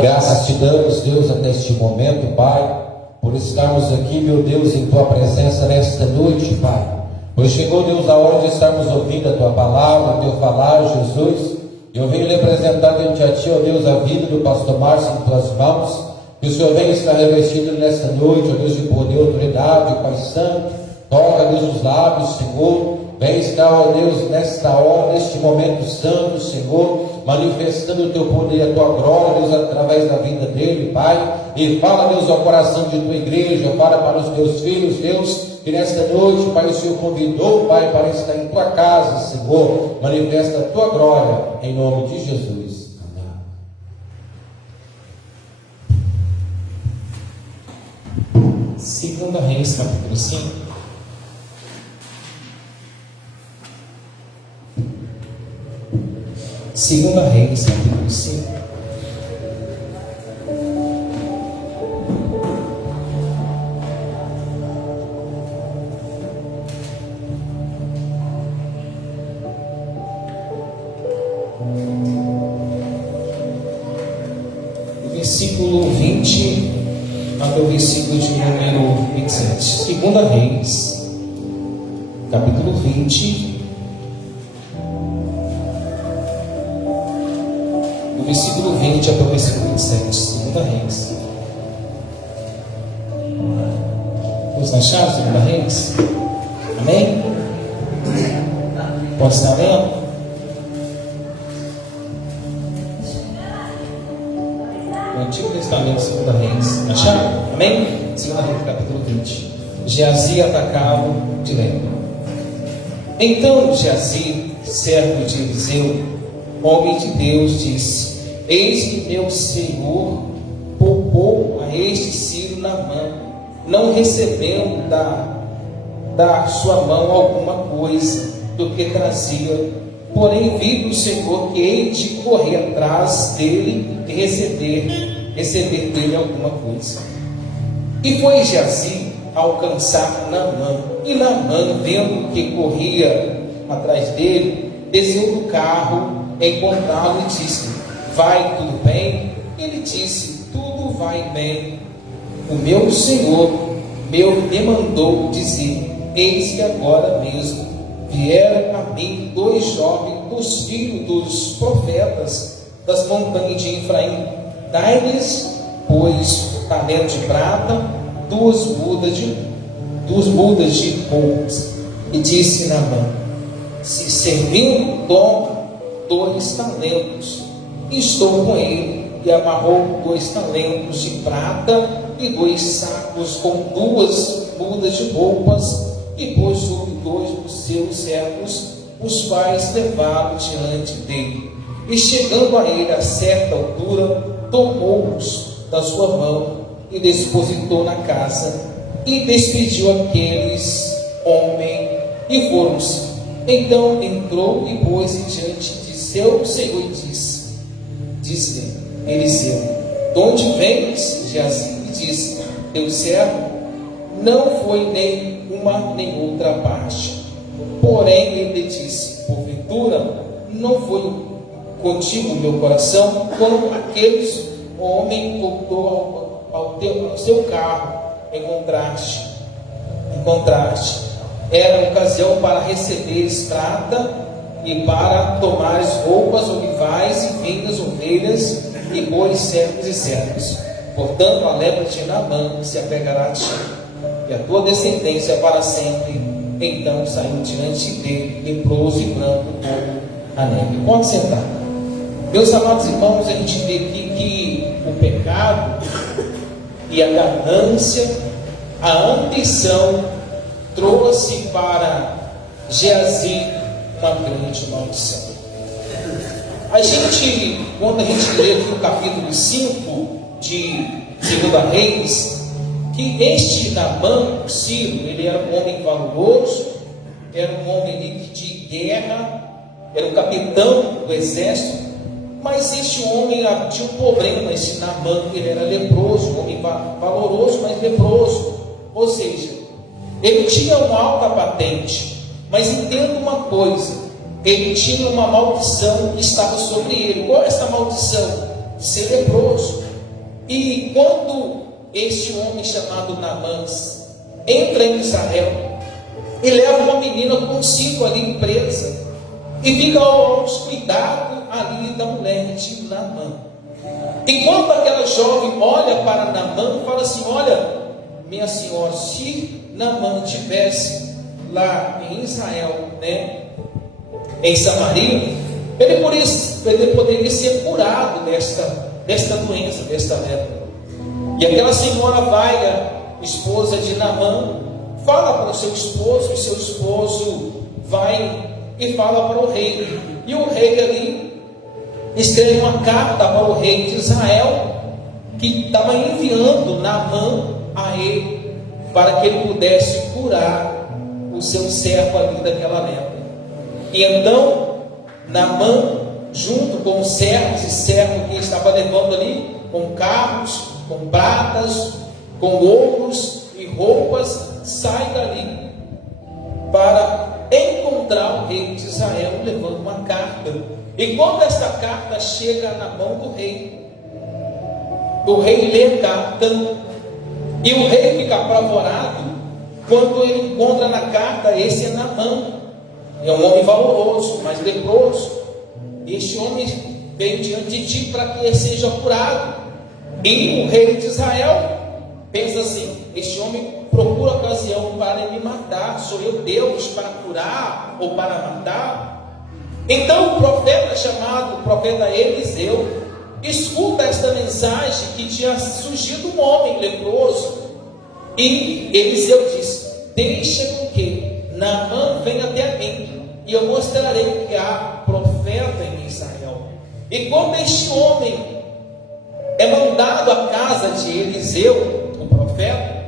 Graças te damos, Deus, até este momento, Pai, por estarmos aqui, meu Deus, em Tua presença nesta noite, Pai. Pois chegou, Deus, a hora de estarmos ouvindo a Tua palavra, o Teu falar, Jesus. Eu venho lhe apresentar diante a Ti, ó Deus, a vida do pastor Márcio em Tuas mãos. Que o Senhor venha estar revestido nesta noite, ó Deus, de poder, autoridade, Pai Santo. Toca, Deus, os lábios, Senhor. Vem estar, ó Deus, nesta hora, neste momento santo, Senhor, manifestando o Teu poder e a Tua glória, Deus, através da vida dele, Pai. E fala, Deus, ao coração de Tua igreja, fala para os Teus filhos, Deus, que nesta noite, Pai, o Senhor convidou, Pai, para estar em Tua casa, Senhor. Manifesta a Tua glória, em nome de Jesus. Amém. 2 Reis, capítulo 5. Segunda Reis, capítulo 5. Do versículo 20 até o versículo de número 27. Segunda Reis, capítulo 20. Versículo 20 até o versículo 27, Segunda Reis. Vamos achar Segunda Reis? Amém? Pode estar lendo? O Antigo Testamento, Segunda Reis. Acharam? Amém? Segunda Reis, capítulo 20. Geazi atacado de lembra. Então Geazi, servo de Eliseu, homem de Deus, disse: Eis que meu senhor poupou a este Ciro Naamã, não recebendo da sua mão alguma coisa do que trazia. Porém vi do Senhor que hei de correr atrás dele e receber dele alguma coisa. E foi Geazi alcançar Naamã, e Naamã, vendo que corria atrás dele, desceu do carro, encontrá-lo e disse: Vai tudo bem? Ele disse: Tudo vai bem. O meu Senhor me mandou dizer: Eis que agora mesmo vieram a mim 2 jovens dos filhos dos profetas das montanhas de Efraim. Dai-lhes, pois, talento de prata, 2 mudas de roupas. E disse Naamã: Se servindo, toma 2 talentos. Estou com ele. E amarrou 2 talentos de prata e 2 sacos com 2 mudas de roupas, e pôs sobre 2 dos seus servos, os quais levaram diante dele. E chegando a ele a certa altura, tomou-os da sua mão e depositou na casa, e despediu aqueles homens, e foram-se. Então entrou e pôs-se diante de seu senhor e disse-lhe Eliseu: De onde vens, Geazi? E disse: Teu servo não foi nem uma nem outra parte. Porém ele disse: Porventura não foi contigo meu coração quando aqueles homens voltou ao seu carro encontraste. Era ocasião para receberes prata e para tomares roupas, olivais e vinhas, ovelhas e bois, servos e servas. Portanto, a lepra de Naamã se apegará a ti, e a tua descendência para sempre. Então saiu diante dele, leproso e branco como a neve. Pode sentar. Meus amados irmãos, a gente vê aqui que o pecado e a ganância, a ambição, trouxe para Geazi uma grande maldição. Quando a gente lê aqui o capítulo 5 de 2 Reis, que este Naamã, Ciro, ele era um homem valoroso, era um homem de guerra, era um capitão do exército, mas este homem tinha um problema. Este Naamã, ele era leproso, um homem valoroso, mas leproso, ou seja, ele tinha uma alta patente, mas entenda uma coisa: ele tinha uma maldição que estava sobre ele. Qual é essa maldição? de ser leproso. E quando este homem chamado Naamã entra em Israel e leva uma menina consigo ali presa e fica aos cuidados ali da mulher de Naamã. Enquanto aquela jovem olha para Naamã e fala assim: olha, minha senhora, se Naamã tivesse lá em Israel, em Samaria, ele poderia ser curado desta doença, desta lepra. E aquela senhora vai, a esposa de Naamã, fala para o seu esposo, e seu esposo vai e fala para o rei. E o rei ali escreve uma carta para o rei de Israel, que estava enviando Naamã a ele, para que ele pudesse curar o seu servo ali daquela lepra. E então Naamã, junto com os servos e servo que estava levando ali, com carros, com pratas, com ouros e roupas, sai dali para encontrar o rei de Israel, levando uma carta. E quando esta carta chega na mão do rei, o rei lê a carta, e o rei fica apavorado quando ele encontra na carta: esse é Naamã, é um homem valoroso, mas leproso. Este homem veio diante de ti para que ele seja curado. E o rei de Israel pensa assim: este homem procura ocasião para me matar. Sou eu Deus para curar ou para matar? Então o profeta, chamado profeta Eliseu, escuta esta mensagem que tinha surgido um homem leproso. E Eliseu diz: deixa com que Naamã venha até mim, e eu mostrarei que há profeta em Israel. E quando este homem é mandado à casa de Eliseu, o profeta,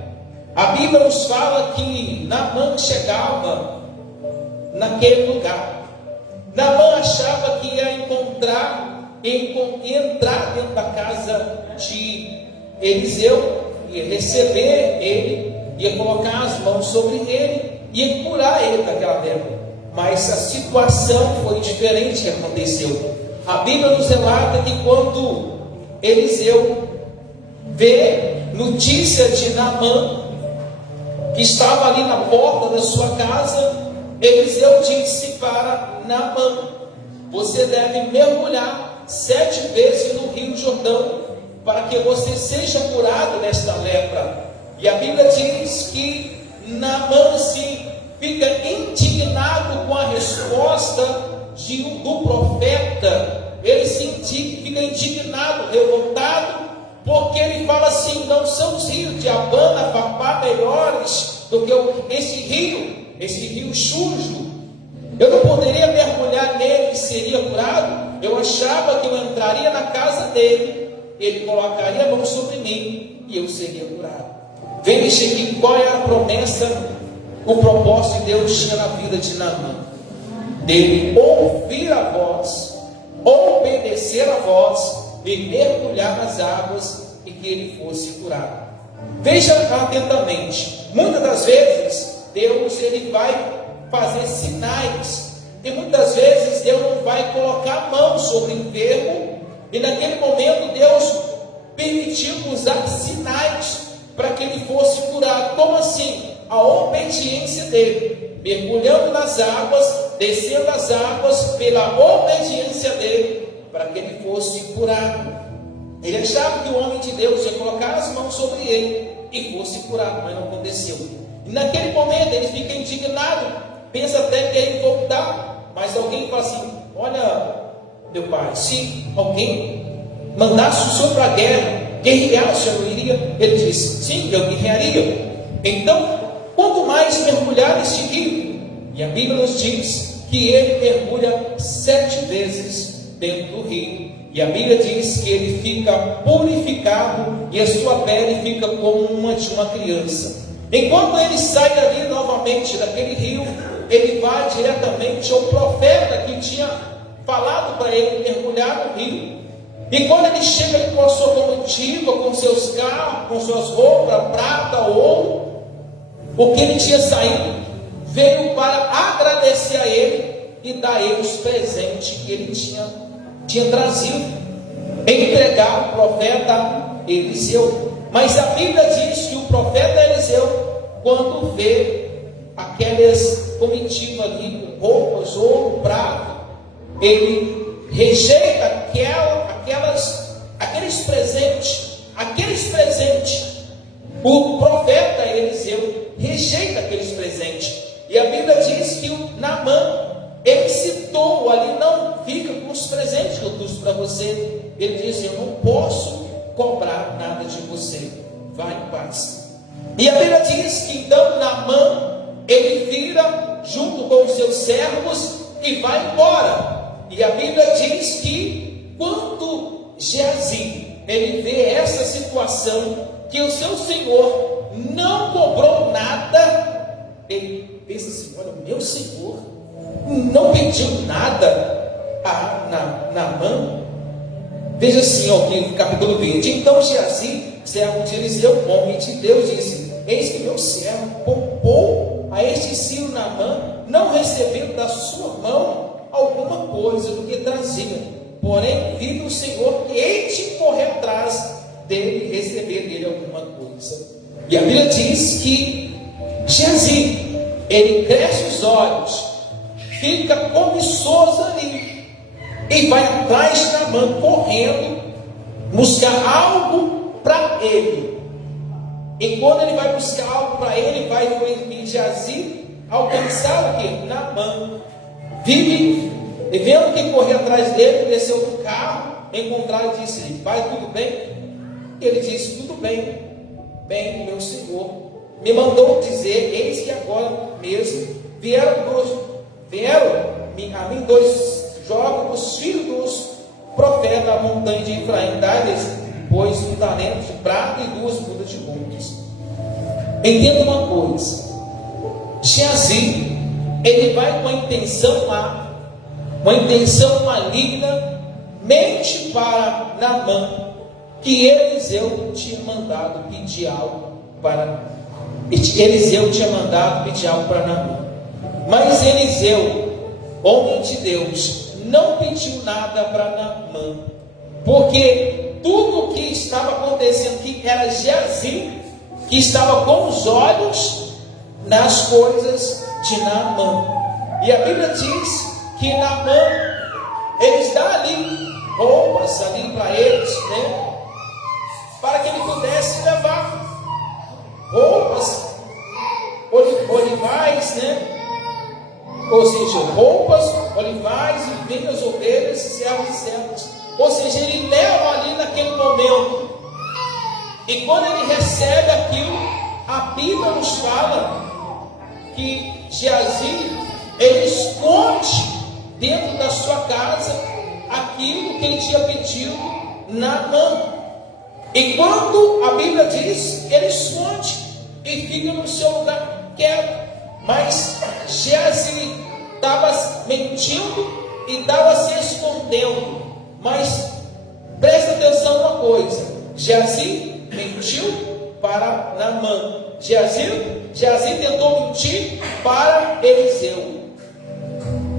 a Bíblia nos fala que Naamã chegava naquele lugar. Naamã achava que ia entrar dentro da casa de Eliseu, ia receber ele, ia colocar as mãos sobre ele, ia curar ele daquela lepra. Mas a situação foi diferente que aconteceu. A Bíblia nos relata que quando Eliseu vê notícia de Naamã, que estava ali na porta da sua casa, Eliseu disse para Naamã: você deve mergulhar 7 vezes no rio Jordão, para que você seja curado desta lepra. E a Bíblia diz que Naamã fica indignado com a resposta do profeta. Ele fica indignado, revoltado, porque ele fala assim: não são os rios de Abana, Papá melhores do que esse rio sujo? Eu não poderia mergulhar nele e seria curado? Eu achava que eu entraria na casa dele, ele colocaria a mão sobre mim e eu seria curado. Veja aqui qual é a promessa, o propósito de Deus tinha na vida de Naamã: dele ouvir a voz, obedecer a voz e mergulhar nas águas, e que ele fosse curado. Veja atentamente, muitas das vezes Deus ele vai fazer sinais, e muitas vezes Deus não vai colocar a mão sobre o enfermo, e naquele momento Deus permitiu usar sinais para que ele fosse curado. Como assim? A obediência dele, mergulhando nas águas, descendo as águas, pela obediência dele, para que ele fosse curado. Ele achava que o homem de Deus ia colocar as mãos sobre ele e fosse curado, mas não aconteceu. E naquele momento ele fica indignado, pensa até que ia voltar, mas alguém fala assim: olha, meu pai, se alguém mandasse o senhor para a guerra, guerrear, o senhor iria? Ele disse: sim, eu guerrearia. Então, quanto mais mergulhar neste rio, e a Bíblia nos diz que ele mergulha 7 vezes dentro do rio, e a Bíblia diz que ele fica purificado e a sua pele fica como uma de uma criança. Enquanto ele sai ali novamente daquele rio, ele vai diretamente ao profeta que tinha falado para ele mergulhar no rio. E quando ele chega ali com a sua comitiva, com seus carros, com suas roupas, prata, ouro, o que ele tinha saído, veio para agradecer a ele e dar a ele os presentes que ele tinha trazido. entregar o profeta Eliseu. Mas a Bíblia diz que o profeta Eliseu, quando vê aquelas comitivas ali, roupas, ouro, prata, ele rejeita aqueles presentes. O profeta Eliseu rejeita aqueles presentes. E a Bíblia diz que o Naamã, ele citou ali, não fica com os presentes que eu trouxe para você. Ele diz: eu não posso cobrar nada de você, vai em paz. E a Bíblia diz que então Naamã, ele vira junto com os seus servos e vai embora. E a Bíblia diz que quando Geazi, ele vê essa situação, que o seu senhor não cobrou nada, ele pensa assim: olha, o meu senhor não pediu nada a Naamã. Veja assim, ó, que capítulo 20. Então Geazi, servo de Eliseu, homem de Deus, disse: eis que meu servo poupou a este sírio Naamã, não recebendo da sua mão alguma coisa do que trazia. Porém, vive o Senhor que hei de correr atrás dele e receber dele alguma coisa. E a Bíblia diz que Geazi, ele cresce os olhos, fica cobiçoso ali e vai atrás de Naamã, correndo, buscar algo para ele. E quando ele vai buscar algo para ele, vai em Geazi alcançar o que? Naamã. Vive, e vendo que correr atrás dele, desceu do carro, encontraram e disse: vai, tudo bem? Ele disse: tudo bem, bem, meu senhor me mandou dizer: eis que agora mesmo vieram a mim dois jovens filhos dos profetas da montanha de Efraim, dai-lhes, pois, um talento de prata e 2 mudas de roupas. Entenda uma coisa: Geazi, ele vai com a intenção má, uma intenção maligna, mente para Naamã, que Eliseu tinha mandado pedir algo para Naamã. Mas Eliseu, homem de Deus, não pediu nada para Naamã, porque tudo o que estava acontecendo aqui era Geazi que estava com os olhos nas coisas de Naamã. E a Bíblia diz que Naamã, eles dão ali roupas ali para eles, né? Para que ele pudesse levar roupas, olivais, né? Ou seja, roupas, olivais e vinhas, ovelhas, servos e servas. Ou seja, ele leva ali naquele momento. E quando ele recebe aquilo, a Bíblia nos fala que Geazi, ele esconde dentro da sua casa aquilo que ele tinha pedido Naamã. E quando a Bíblia diz, ele esconde e fica no seu lugar quieto. Mas Geazi estava mentindo e estava se escondendo. Mas presta atenção uma coisa: Geazi mentiu para Naamã. Geazi tentou mentir para Eliseu,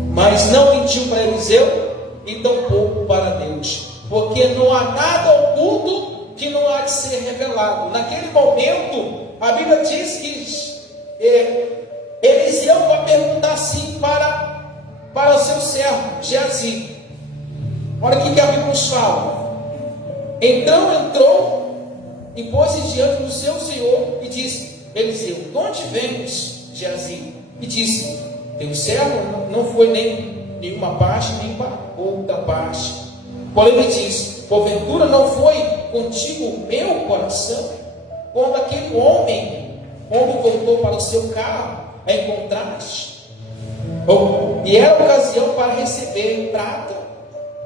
mas não mentiu para Eliseu e tampouco para Deus, porque não há nada oculto que não há de ser revelado. Naquele momento, a Bíblia diz que Eliseu vai perguntar assim para o seu servo Geazi. Olha o que a Bíblia nos fala. Então entrou e pôs-se diante do seu senhor e disse: Eliseu, de onde vens, Geazi? E disse: teu servo não foi nem nenhuma parte, nem para outra parte. Porém ele disse: porventura não foi contigo o meu coração, quando aquele homem voltou para o seu carro, a encontraste? E era ocasião para receber prata,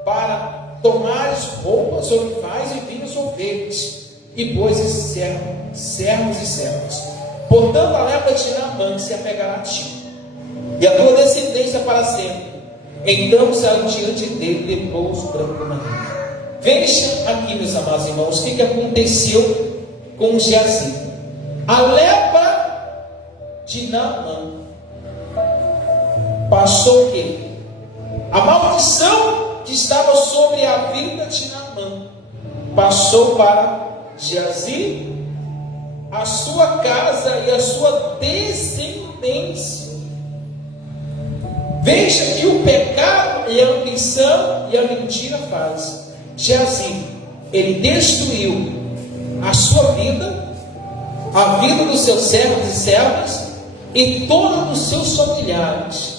para tomares roupas, olivais e vinhos, ovelhas, e bois servos e servas. Portanto, a lepra de Naamã se apegará a ti, e a tua descendência para sempre. Então saiu diante dele leproso, branco como a neve. Veja aqui, meus amados irmãos, o que aconteceu com Geazi. A lepra de Naamã passou o quê? A maldição que estava sobre a vida de Naamã passou para Geazi, a sua casa e a sua descendência. Veja que o pecado e a ambição e a mentira fazem. Geazi, ele destruiu a sua vida, a vida dos seus servos e servas e todos os seus familiares.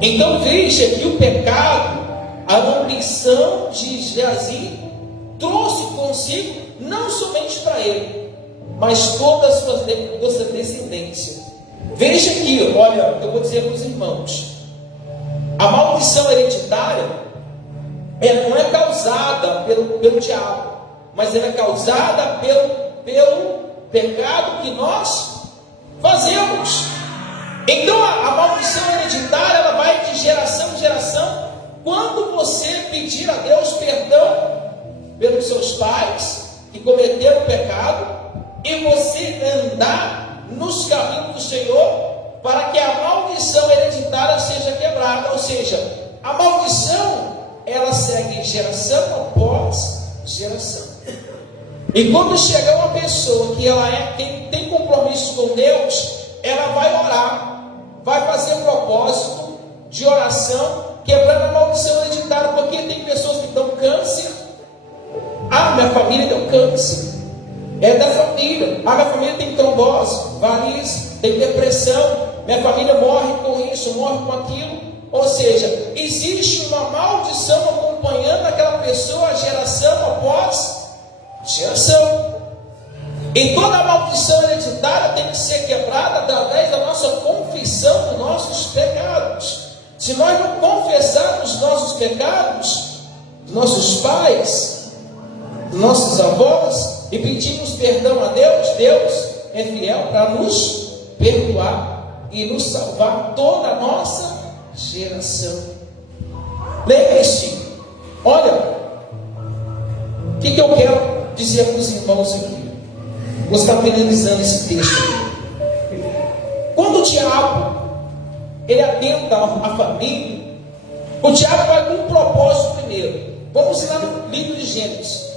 Então veja que o pecado, a ambição de Geazi trouxe consigo não somente para ele, mas toda a sua descendência. Veja aqui, olha, eu vou dizer para os irmãos, a maldição hereditária, ela não é causada pelo diabo, mas ela é causada pelo pecado que nós fazemos. Então a maldição hereditária, ela vai de geração em geração. Quando você pedir a Deus perdão pelos seus pais que cometeram o pecado, e você andar nos caminhos do Senhor, para que a maldição hereditária seja quebrada. Ou seja, a maldição, ela segue geração após geração. E quando chegar uma pessoa que ela quem tem compromisso com Deus, ela vai orar, vai fazer propósito de oração, quebrando a maldição hereditária, porque tem pessoas que dão câncer. Minha família deu câncer, é da família. Minha família tem trombose, variz, tem depressão, minha família morre com isso, morre com aquilo. Ou seja, existe uma maldição acompanhando aquela pessoa geração após geração. E toda a maldição hereditária tem que ser quebrada através da nossa confissão dos nossos pecados. Se nós não confessarmos os nossos pecados, dos nossos pais, dos nossos avós, e pedirmos perdão a Deus, Deus é fiel para nos perdoar e nos salvar toda a nossa geração. Lembre-se, olha, o que eu quero dizer para os irmãos aqui? Vou estar finalizando esse texto aqui. Quando o diabo ele atenta à família, o diabo vai com um propósito primeiro. Vamos lá no livro de Gênesis,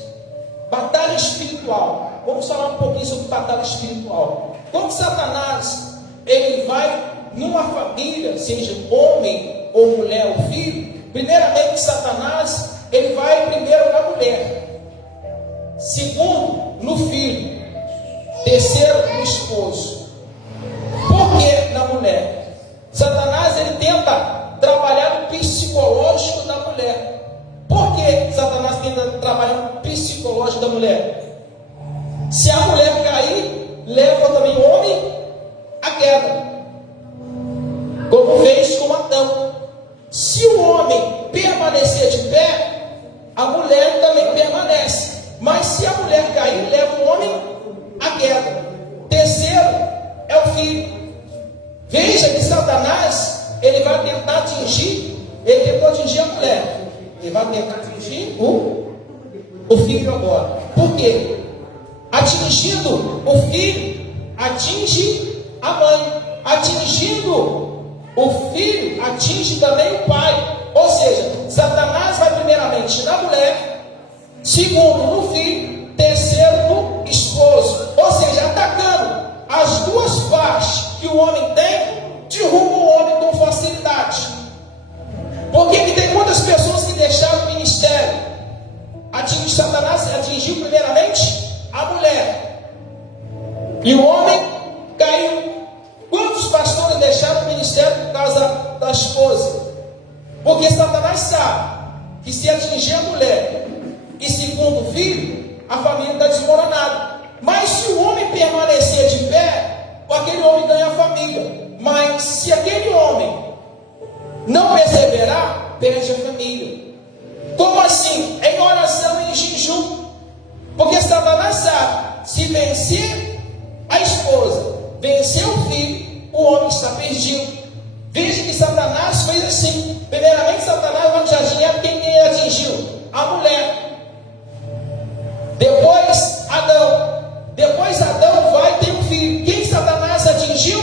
batalha espiritual. Vamos falar um pouquinho sobre batalha espiritual. Quando Satanás ele vai numa família, seja homem ou mulher ou filho, primeiramente Satanás ele vai primeiro na mulher, segundo no filho, terceiro no esposo. Por que na mulher? Satanás ele tenta trabalhar no psicológico da mulher. Por que Satanás tenta trabalhar no psicológico da mulher? Se a mulher cair, leva também o homem à queda, como fez com Adão. Se o homem permanecer de pé, a mulher também permanece. Mas se a mulher cair, leva o homem à queda. Terceiro é o filho. Veja que Satanás ele vai tentar atingir, ele tentou atingir a mulher, ele vai tentar atingir o filho agora. Por quê? Atingindo o filho, atinge a mãe. Atingindo o filho, atinge também o pai. Ou seja, Satanás vai primeiramente na mulher, segundo no filho, terceiro no esposo. Ou seja, atacando as duas partes que o homem tem, derruba o homem com facilidade. Por que tem muitas pessoas que deixaram o ministério? Satanás atingiu primeiramente a mulher, e o homem caiu. Quantos pastores deixaram o ministério por causa da esposa? Porque Satanás sabe que se atingir a mulher e segundo o filho, a família está desmoronada. Mas se o homem permanecer de pé, aquele homem ganha a família. Mas se aquele homem não perseverar, perde a família. Como assim? Em oração e em jejum. Porque Satanás sabe, se vencer a esposa, vencer o filho, o homem está perdido. Veja que Satanás fez assim. Primeiramente, Satanás vai no jardim, quem atingiu? A mulher. Depois, Adão. Depois, Adão vai ter um filho. Quem Satanás atingiu?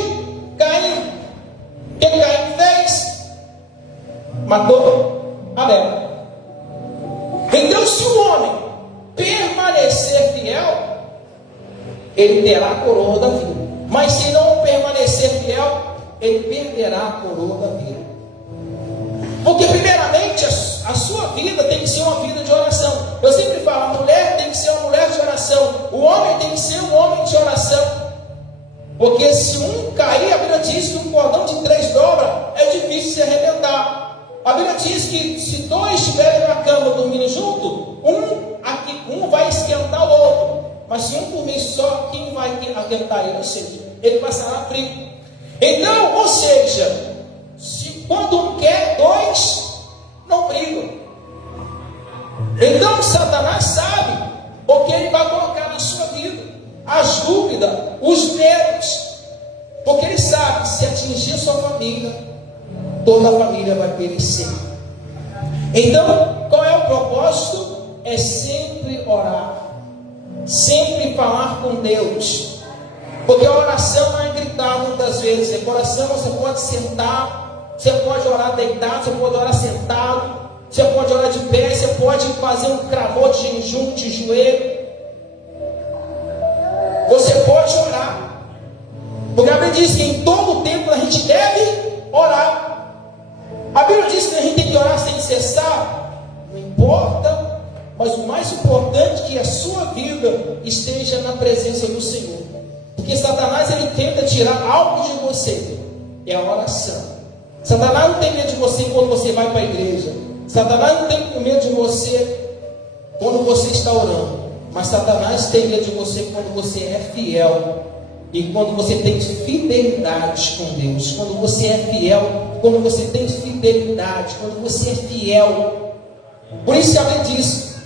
Caim. O que Caim fez? Matou Abel. Então, se o homem permanecer ele terá a coroa da vida. Mas se não permanecer fiel, ele perderá a coroa da vida. Porque primeiramente a sua vida tem que ser uma vida de oração. Eu sempre falo, a mulher tem que ser uma mulher de oração, o homem tem que ser um homem de oração. Porque se um cair, a Bíblia diz que um cordão de 3 dobra, é difícil se arrebentar. A Bíblia diz que se 2 estiverem na cama dormindo junto, um vai esquentar o outro. Mas se um dormir só, quem vai aquentar ele? Ou seja, ele passará frio. Então, ou seja, quando um quer, 2 não brigam. Então Satanás sabe o que ele vai colocar na sua vida, as dúvidas, os medos, porque ele sabe que se atingir sua família, toda a família vai perecer. Então, qual é o propósito? É sempre orar, sempre falar com Deus, porque a oração não é gritar muitas vezes. A oração você pode sentar, você pode orar deitado, você pode orar sentado, você pode orar de pé, você pode fazer um clamor de jejum, de joelho. Você pode orar, porque a Bíblia diz que em todo o tempo a gente deve orar. A Bíblia diz que a gente tem que orar sem cessar. Não importa, mas o mais importante é que a sua vida esteja na presença do Senhor. Porque Satanás, ele tenta tirar algo de você, é a oração. Satanás não tem medo de você quando você vai para a igreja. Satanás não tem medo de você quando você está orando. Mas Satanás tem medo de você quando você é fiel. E quando você tem fidelidade com Deus. Quando você é fiel, quando você tem fidelidade, quando você é fiel. Por isso que a Bíblia diz: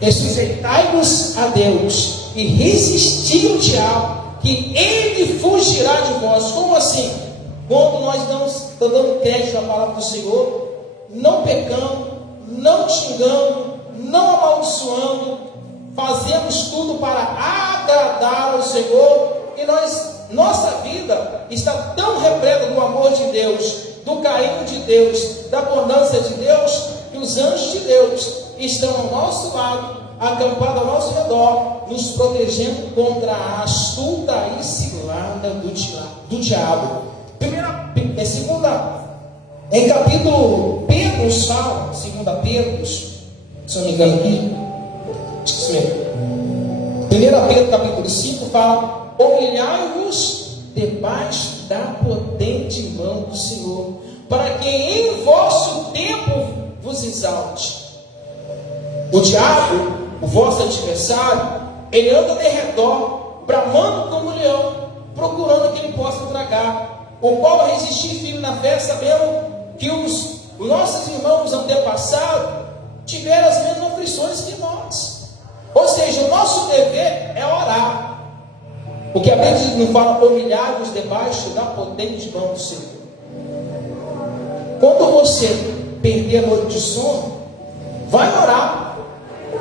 sujeitai-vos a Deus e resisti ao diabo, que ele fugirá de vós. Como assim? Quando nós estamos dando crédito à palavra do Senhor, não pecando, não xingando, não amaldiçoando, fazemos tudo para agradar ao Senhor, e nossa vida está tão repleta do amor de Deus, do carinho de Deus, da abundância de Deus, que os anjos de Deus estão ao nosso lado, acampados ao nosso redor, nos protegendo contra a astuta e cilada do diabo. Em capítulo, Pedro nos fala, 2 Pedro, se eu não me engano aqui, isso mesmo. 1 Pedro capítulo 5 fala: humilhai-vos debaixo da potente mão do Senhor, para que em vosso tempo vos exalte. O diabo, o vosso adversário, ele anda de redor, bramando como um leão, procurando que ele possa tragar, o qual resistir firme na fé, sabendo que os nossos irmãos antepassados tiveram as mesmas aflições que nós. Ou seja, o nosso dever é orar, porque a Bíblia não fala humilhar-vos debaixo da potente mão do Senhor. Quando você perder a noite de sono, vai orar.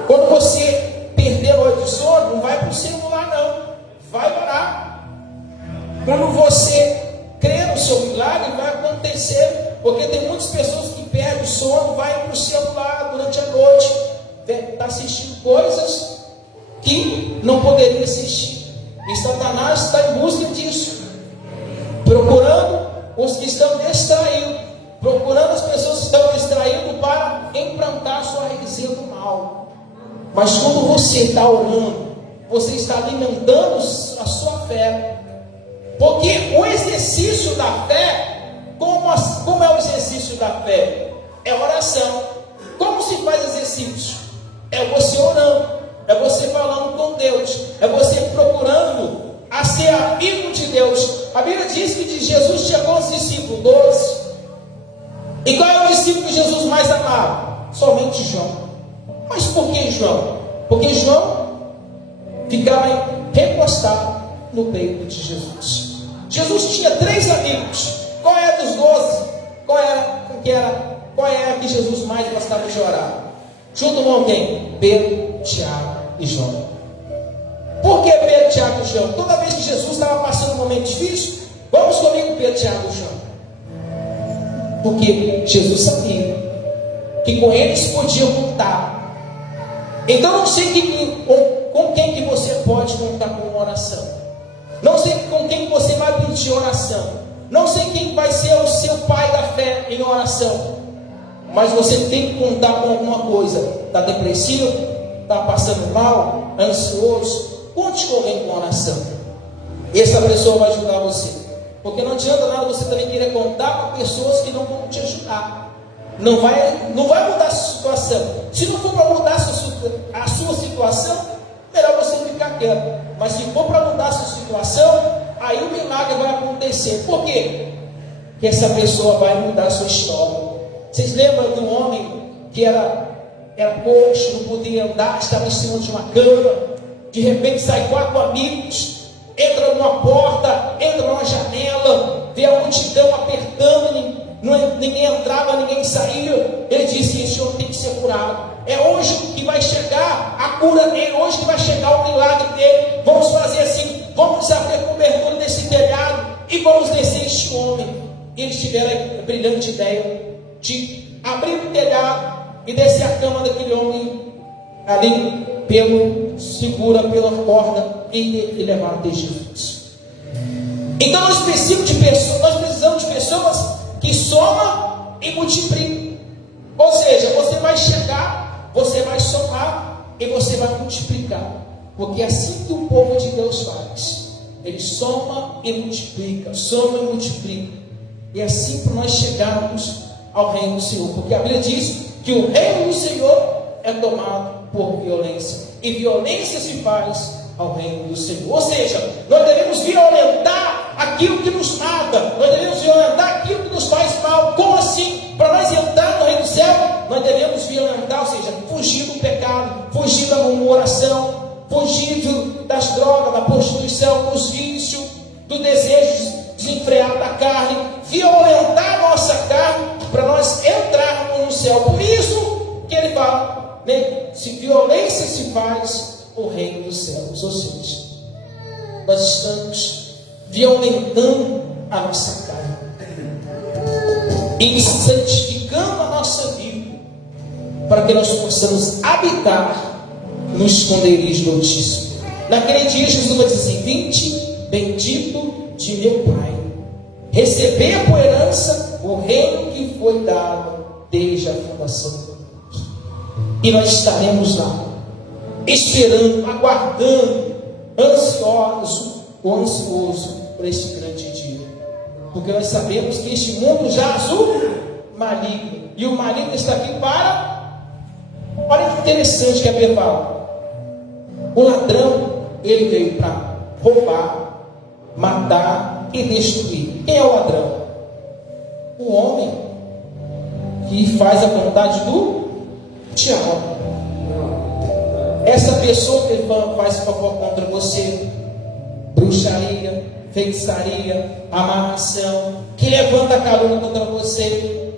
Quando você perder a noite de sono, não vai para o celular não, vai orar. Quando você crer no seu milagre, vai acontecer. Porque tem muitas pessoas que perdem o sono, vai para o celular durante a noite, está assistindo coisas que não poderia assistir. E Satanás está em busca disso, procurando os que estão distraídos, procurando as pessoas que estão distraídas para implantar sua heresia do mal. Mas quando você está orando, você está alimentando a sua fé. Porque o exercício da fé, como é o exercício da fé? É oração. Como se faz exercício? É você orando, é você falando com Deus, é você procurando a ser amigo de Deus. A Bíblia diz que de Jesus tinha quantos discípulos? 12. E qual é o discípulo que Jesus mais amava? Somente João. Mas por que João? Porque João ficava recostado no peito de Jesus. Jesus tinha 3 amigos. Qual era dos 12? Qual era que Jesus mais gostava de orar? Junto com alguém? Pedro, Tiago e João. Por que Pedro, Tiago e João? Toda vez que Jesus estava passando um momento difícil, vamos comigo, Pedro, Tiago e João. Porque Jesus sabia que com eles podiam contar. Então não sei com quem que você pode contar com uma oração. Não sei com quem você vai pedir oração. Não sei quem vai ser o seu pai da fé em oração. Mas você tem que contar com alguma coisa. Está depressivo? Está passando mal? Ansioso? Conte com alguém com oração. E essa pessoa vai ajudar você. Porque não adianta nada você também querer contar com pessoas que não vão te ajudar. Não vai mudar a sua situação. Se não for para mudar a sua situação, melhor você ficar quieto. Mas se for para mudar a sua situação, aí o milagre vai acontecer. Por quê? Porque essa pessoa vai mudar a sua história. Vocês lembram do homem que era coxo, não podia andar, estava em cima de uma cama, de repente sai 4 amigos, entra numa porta, entra numa janela, vê a multidão apertando, ninguém entrava, ninguém saía. Ele disse: esse homem tem que ser curado. É hoje que vai chegar a cura dele, hoje que vai chegar o milagre dele. Vamos fazer assim, vamos abrir a cobertura desse telhado e vamos descer este homem. E eles tiveram a brilhante ideia de abrir o telhado e descer a cama daquele homem ali segura pela corda e levar até Jesus. Então nós precisamos de pessoas que somam e multiplicam. Ou seja, você vai chegar, você vai somar e você vai multiplicar. Porque é assim que o povo de Deus faz. Ele soma e multiplica, soma e multiplica. E é assim para nós chegarmos ao reino do Senhor. Porque a Bíblia diz que o reino do Senhor é tomado por violência. E violência se faz ao reino do Senhor. Ou seja, nós devemos violentar aquilo que nos mata. Nós devemos violentar aquilo que nos faz mal. Como assim? Para nós entrar no reino do céu, nós devemos violentar, ou seja, fugir do pecado, fugir da murmuração, fugir das drogas, da prostituição, dos vícios, do desejo desenfreado da carne, violentar a nossa carne para nós entrarmos no céu. Por isso que ele fala, né? Se violência se faz, o reino dos céus. Ou seja, nós estamos violentando a nossa carne e santificando a nossa vida para que nós possamos habitar no esconderijo do Altíssimo. Naquele dia Jesus vai dizer assim: vinde, bendito de meu Pai, receber por herança o reino que foi dado desde a fundação do mundo. E nós estaremos lá, esperando, aguardando, ansioso por este grande dia. Porque nós sabemos que este mundo jaz o maligno. E o maligno está aqui para... Olha que interessante que a Bíblia fala. O ladrão, ele veio para roubar, matar e destruir. Quem é o ladrão? O homem que faz a vontade do diabo. Essa pessoa que faz fofoca contra você, bruxaria, feitiçaria, amarração, que levanta a calúnia contra você,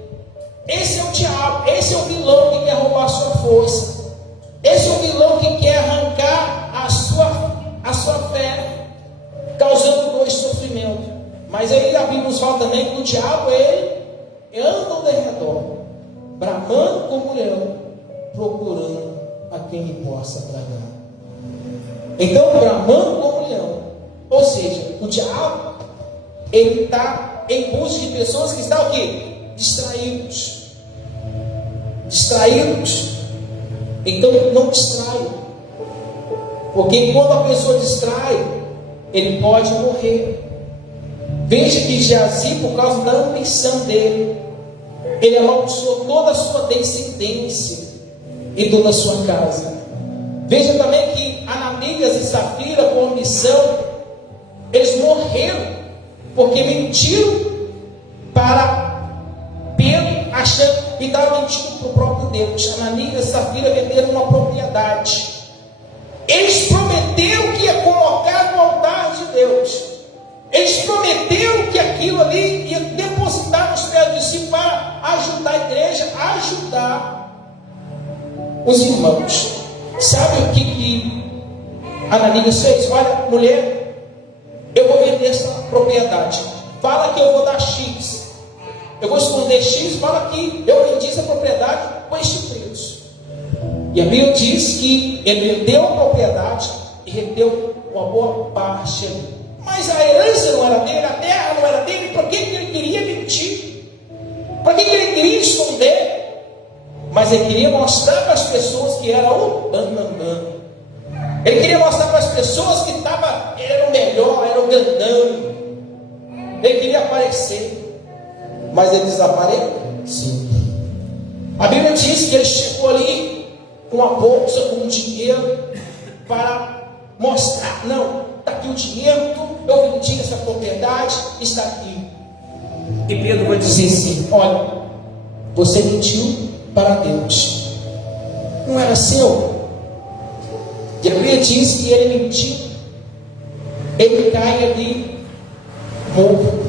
esse é o diabo, esse é o vilão que quer roubar a sua força, esse é o vilão que quer arrancar a sua fé, causando dor e sofrimento. Mas aí a Bíblia nos fala também que o diabo, ele anda ao redor, bramando como leão, procurando a quem lhe possa tragar. Então, bramando como leão, ou seja, o diabo, ele está em busca de pessoas que estão o quê? Distraídos. Então, não distraia, porque quando a pessoa distrai, ele pode morrer. Veja que Geazi, por causa da ambição dele, ele amaldiçoou toda a sua descendência e toda a sua casa. Veja também que Ananias e Safira, por ambição, eles morreram porque mentiram para Pedro, achando que estavam mentindo para o próprio Deus. Ananias e Safira venderam uma propriedade. Eles prometeram que ia colocar no altar de Deus. Eles prometeram que aquilo ali ia depositar nos pés dos discípulos para ajudar a igreja, ajudar os irmãos. Sabe o que Ananias fez? Olha, mulher, eu vou vender essa propriedade. Fala que eu vou dar X. Eu vou esconder X. Fala que eu vendi essa propriedade com este preço. E a Bíblia diz que ele vendeu a propriedade e rendeu uma boa parte ali. Mas a herança não era dele, a terra não era dele, por que ele queria mentir? Por que ele queria esconder? Mas ele queria mostrar para as pessoas que era o bananã. Ele queria mostrar para as pessoas que ele era o melhor, era o grandão. Ele queria aparecer, mas ele desapareceu. A Bíblia diz que ele chegou ali com uma bolsa, com dinheiro, para mostrar: não, está aqui o dinheiro, eu vendi essa propriedade, está aqui. E Pedro vai dizer assim: olha, você mentiu para Deus, não era seu. E a Bíblia diz que ele mentiu, ele cai ali morto.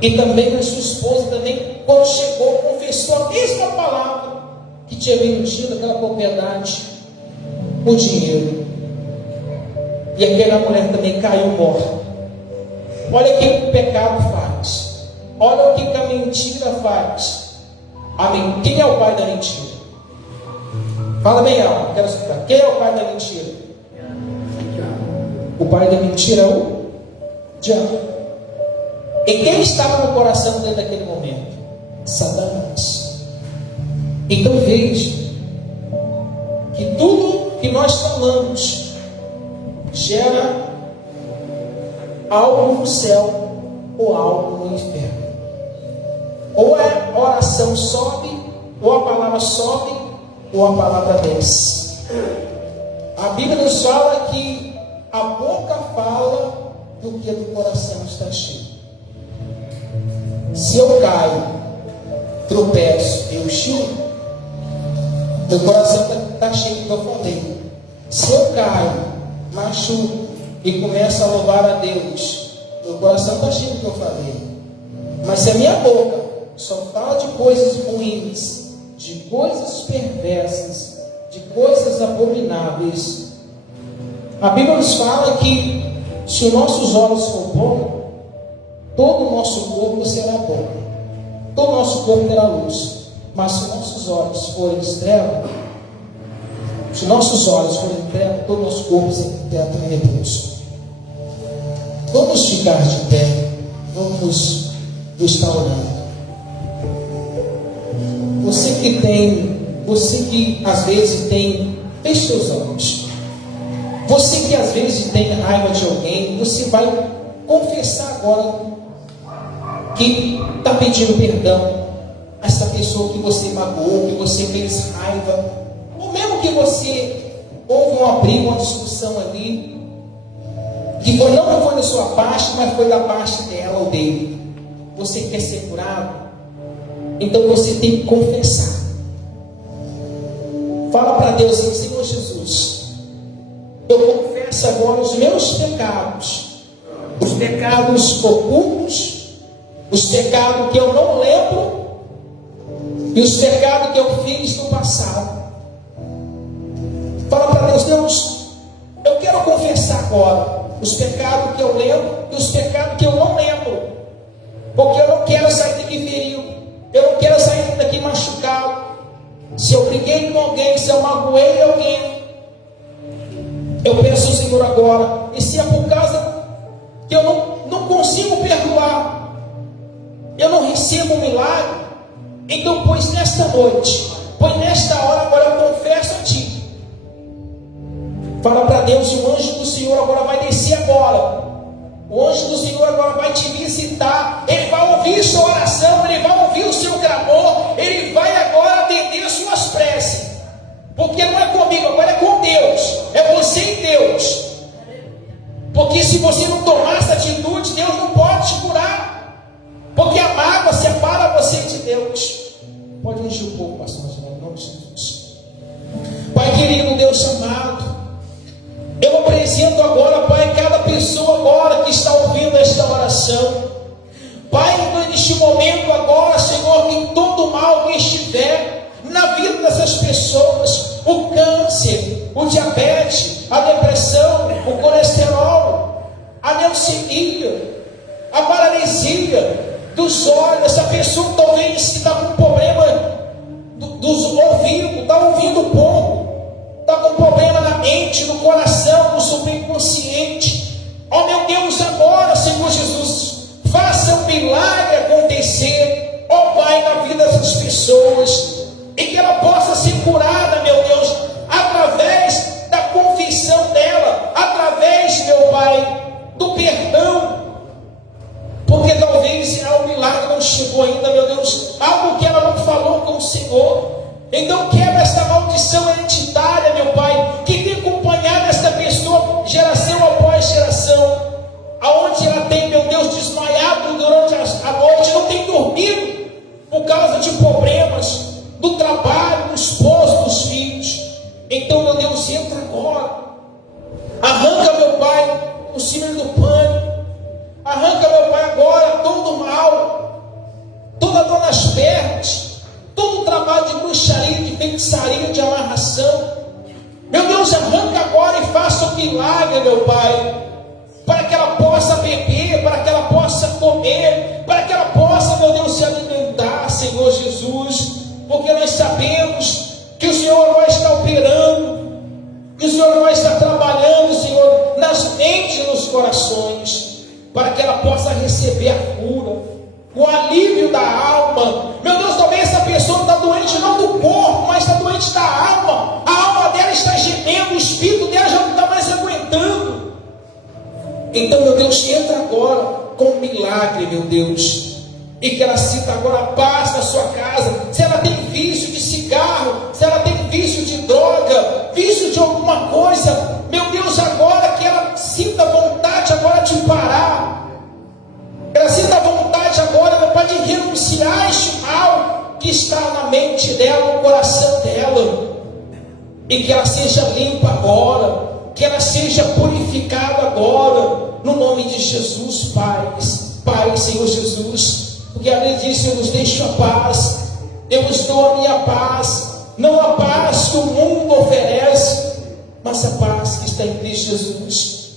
E também a sua esposa também, quando chegou, confessou a mesma palavra, que tinha vendido aquela propriedade por dinheiro. E aquela mulher também caiu morta. Olha o que o pecado faz, olha o que a mentira faz. Amém. Quem é o pai da mentira? Fala bem alto, quero escutar. Quem é o pai da mentira? O pai da mentira é o diabo. E quem estava no coração dele naquele momento? Satanás. Então veja que tudo que nós falamos gera algo no céu ou algo no inferno. Ou a oração sobe, ou a palavra sobe, ou a palavra desce. A Bíblia nos fala que a boca fala do que do coração está cheio. Se eu caio, tropeço, eu choro, meu coração está cheio do que eu falei. Se eu caio, machuco e começo a louvar a Deus, meu coração está cheio do que eu falei. Mas se a minha boca só fala de coisas ruins, de coisas perversas, de coisas abomináveis, a Bíblia nos fala que se os nossos olhos for bom, todo o nosso corpo será bom, todo o nosso corpo terá luz. Mas se nossos olhos forem trevas, se nossos olhos forem trevas, todo o nosso corpo terá tenebroso. Vamos ficar de pé, vamos estar orando. Você que às vezes feche seus olhos. Você que às vezes tem raiva de alguém, você vai confessar agora que está pedindo perdão a essa pessoa que você magoou, que você fez raiva, ou mesmo que você houve uma briga, uma discussão ali, que não foi da sua parte, mas foi da parte dela ou dele. Você quer ser curado? Então você tem que confessar. Fala para Deus assim: Senhor Jesus, eu confesso agora os meus pecados, os pecados ocultos, os pecados que eu não lembro e os pecados que eu fiz no passado. Fala para Deus: Deus, eu quero confessar agora os pecados que eu lembro e os pecados que eu não lembro, porque eu não quero sair daqui ferido, eu não quero sair daqui machucado. Se eu briguei com alguém, se eu magoei alguém, eu peço ao Senhor agora. E se é por causa que eu não consigo perdoar, eu não recebo um milagre, então pois nesta noite, pois nesta hora agora eu confesso a Ti. Fala para Deus, e o anjo do Senhor agora vai descer agora. O anjo do Senhor agora vai te visitar. Ele vai ouvir sua oração, ele vai ouvir o seu clamor, ele vai agora atender suas preces. Porque não é comigo, agora é com Deus. É você e Deus. Porque se você não tomar essa atitude, Deus não pode te curar. Porque a mágoa separa você de Deus. Pode ungir um pouco, pastor, em nome de Jesus. Pai querido, Deus amado, eu apresento agora, Pai, cada pessoa agora que está ouvindo esta oração. Pai, neste momento agora, Senhor, que todo mal que estiver na vida dessas pessoas, o câncer, o diabetes, a depressão, o colesterol, a leucemia, a paralisia dos olhos, essa pessoa talvez que está com problema dos ouvidos, está ouvindo pouco, está com problema na mente, no coração, no subconsciente. Ó meu Deus, agora, Senhor Jesus, faça um milagre acontecer, ó Pai, na vida dessas pessoas, e que ela possa ser curada, meu Deus, através da confissão dela, através, meu Pai, do perdão, porque talvez o milagre não chegou ainda, meu Deus, algo que ela não falou com o Senhor. Então quebra essa maldição hereditária, meu Pai, que tem acompanhado esta pessoa geração após geração, aonde ela tem, meu Deus, desmaiado durante a noite, não tem dormido por causa de problemas do trabalho, do esposo, dos filhos. Então, meu Deus, entra agora, arranca, meu Pai, o símbolo do pânico, arranca, meu Pai, agora todo o mal, toda dor nas pernas, todo o trabalho de bruxaria, de feitiçaria, de amarração. Meu Deus, arranca agora e faça um milagre, meu Pai, para que ela possa beber, para que ela possa comer, para que ela possa, meu Deus, se alimentar, Senhor Jesus, porque nós sabemos que o Senhor não está operando, que o Senhor não está trabalhando, Senhor, nas mentes e nos corações, para que ela possa receber a cura, o alívio da alma. Meu Deus, talvez essa pessoa está doente não do corpo, mas está doente da alma. A alma dela está gemendo, o espírito dela já não está mais aguentando. Então, meu Deus, entra agora com um milagre, meu Deus, e que ela sinta agora paz na sua casa. Se ela tem vício de cigarro, se ela tem vício de droga, vício de alguma coisa, meu Deus, agora que ela sinta vontade agora de parar, ela sinta vontade agora, meu Pai, de renunciar este mal que está na mente dela, no coração dela, e que ela seja limpa agora, que ela seja purificada agora, no nome de Jesus, Pai, Senhor Jesus, porque a lei diz: eu vos deixo a paz, eu vos dou a minha paz, não a paz que o mundo oferece, mas a paz que está em Cristo Jesus.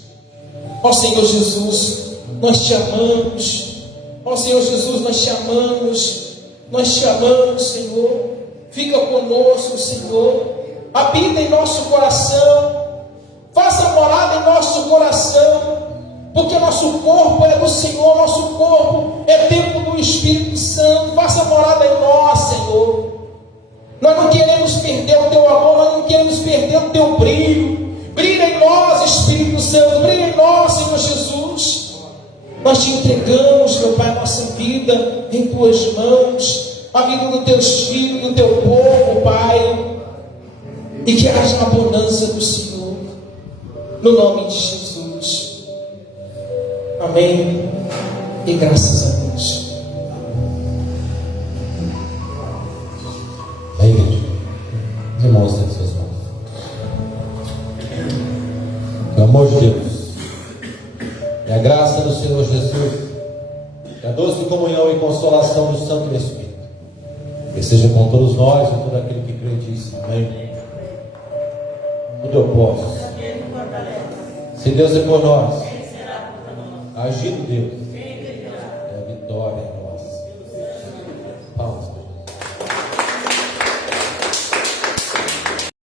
Ó Senhor Jesus, nós te amamos, ó Senhor Jesus, nós te amamos, Senhor, fica conosco, Senhor, habita em nosso coração, faça morada em nosso coração, porque nosso corpo é do Senhor, nosso corpo é templo do Espírito Santo. Faça morada em nós, Senhor. Nós não queremos perder o teu amor, nós não queremos perder o teu brilho. Brilha em nós, Espírito Santo, brilha em nós, Senhor Jesus. Nós te entregamos, meu Pai, a nossa vida em tuas mãos, a vida dos teus filhos, do teu povo, Pai, e que haja a abundância do Senhor, no nome de Jesus. Amém. E graças a Deus. Amém, igreja. Os irmãos têm suas mãos. O amor de Deus e a graça do Senhor Jesus e a doce comunhão e consolação do Santo Espírito que seja com todos nós e todo aquele que crê e diz amém. Tudo eu posso. Se Deus é por nós, agindo Deus, é a vitória.